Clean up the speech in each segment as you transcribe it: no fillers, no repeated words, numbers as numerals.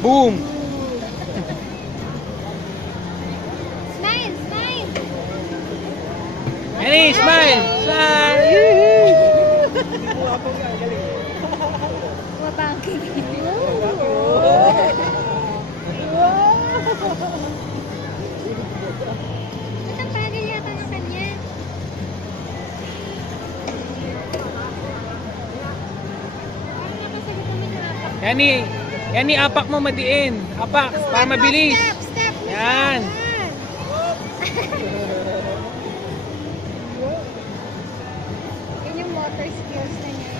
Boom! Smile! Smile! Yanni, smile! Smile! Mabangking. Ang bagay yata ng kanya. Yani, apak mo madiin. Apak, para mabilis. Step! Yan. Yan yung motor skills na niya.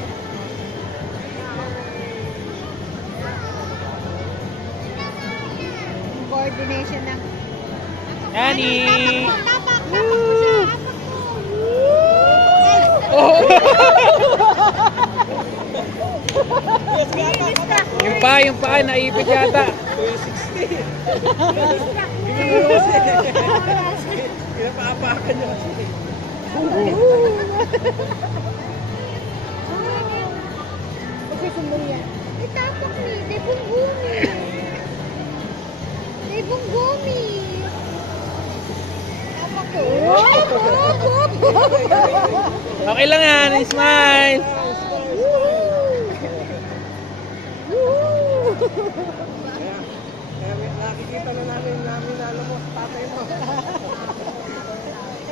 Yung coordination ng... Yani. Tapak mo siya! Yung pa, naipit yata. 260. Pinapaapakan niya kasi. Magsusumbong yan. Ay, tapak ni. Debong gumi. Debong gumi. Tapak ko. Okay lang yan, smile. Kaya nakikita na namin alam mo, tatay mo.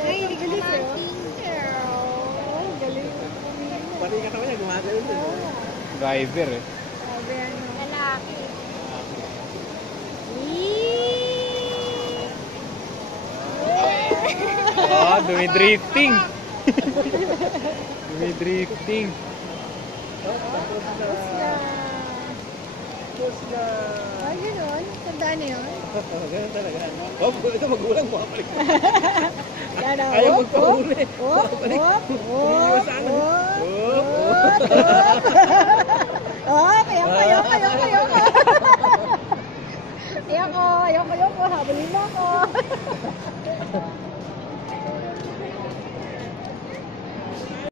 Ay, galing oh. Galing. Pati ka naman niya, gumagano din. Driver eh. Sabi ano. Lalaki. Oh, dumidrifting. Dumidrifting. Tapos na. Ay, gano'n? Tandaan na yun? Ganun talaga. Oh, ito magulang mo. Yan o. Ayaw magpahuli. Ayoko. Habulin mo ako.